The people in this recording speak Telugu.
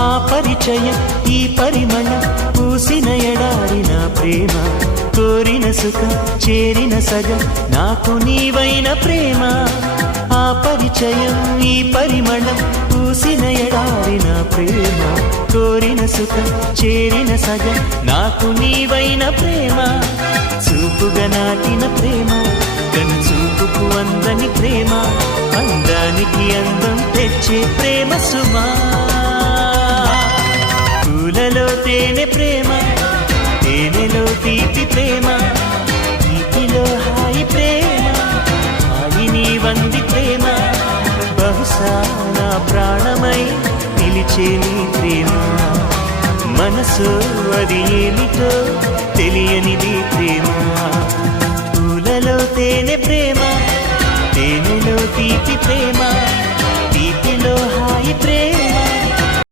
ఆ పరిచయం ఈ పరిమళం పూసిన ఎడారిన ప్రేమ కోరిన సుఖం చేరిన సగం నాకు నీవైన ప్రేమ ఆ పరిచయం ఈ పరిమళం పూసిన ఎడారిన ప్రేమ కోరిన సుఖం చేరిన సగం నాకు నీవైన ప్రేమ చూపుగా నాటిన ప్రేమ కను చూపుకు అందని ప్రేమ అందానికి అందం తెచ్చే ప్రేమ సుమా పూలలో తేనె ప్రేమ తేనెలో తీపి ప్రేమ తీపిలో హాయి ప్రేమ హాయిని వంది ప్రేమ బహుశా నా ప్రాణమై నిలిచే నీ ప్రేమ మనసు అది ఏమిటో తెలియనిది ప్రేమ పూలలో తేనె ప్రేమ తేనెలో తీపి ప్రేమ తీపిలో హాయి ప్రేమ